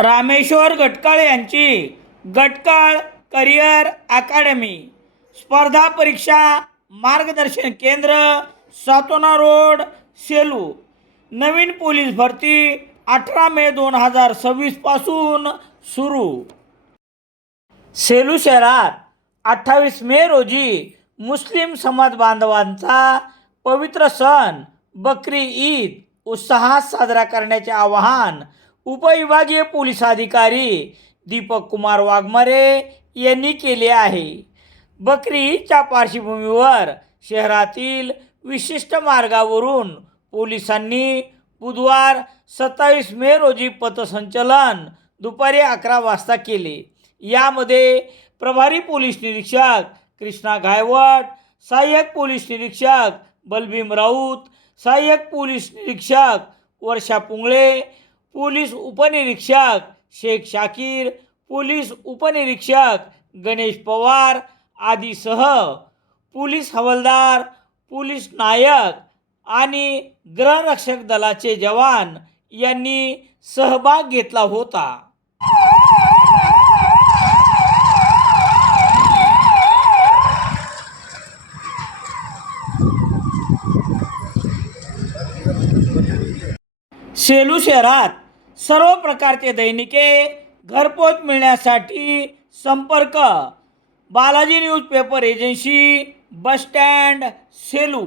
रामेश्वर गटकाळ यांची गटकाळ करिअर अकादमी स्पर्धा परीक्षा मार्गदर्शन केंद्र, सातोना रोड, सेलू. नवीन पोलीस भरती 18 मे 2026 पासून सुरू. सेलू शहरात 28 मे रोजी मुस्लिम समाज बांधवांचा पवित्र सण बकरी ईद उत्साहात साजरा करण्याचे आवाहन उपविभागीय पोलीस अधिकारी दीपक कुमार वाघमारे यांनी केले आहे. बकरी ईदच्या पार्श्वभूमीवर शहरातील विशिष्ट मार्गावरून पोलिसांनी बुधवार 27 मे रोजी पथसंचलन दुपारी 11 वाजता केले. यामध्ये प्रभारी पोलीस निरीक्षक कृष्णा गायवट, सहाय्यक पोलीस निरीक्षक बलभीम राऊत, सहाय्यक पोलीस निरीक्षक वर्षा पुंगळे, पोलीस उपनिरीक्षक शेख शाकीर, पोलीस उपनिरीक्षक गणेश पवार आदीसह पोलीस हवालदार, पोलीस नायक आणि गृहरक्षक दलाचे जवान यांनी सहभाग घेतला होता. सेलू शहरात सर्व प्रकारचे दैनिके घरपोच मिळण्यासाठी संपर्क Balaji newspaper agency, bus stand, Selu.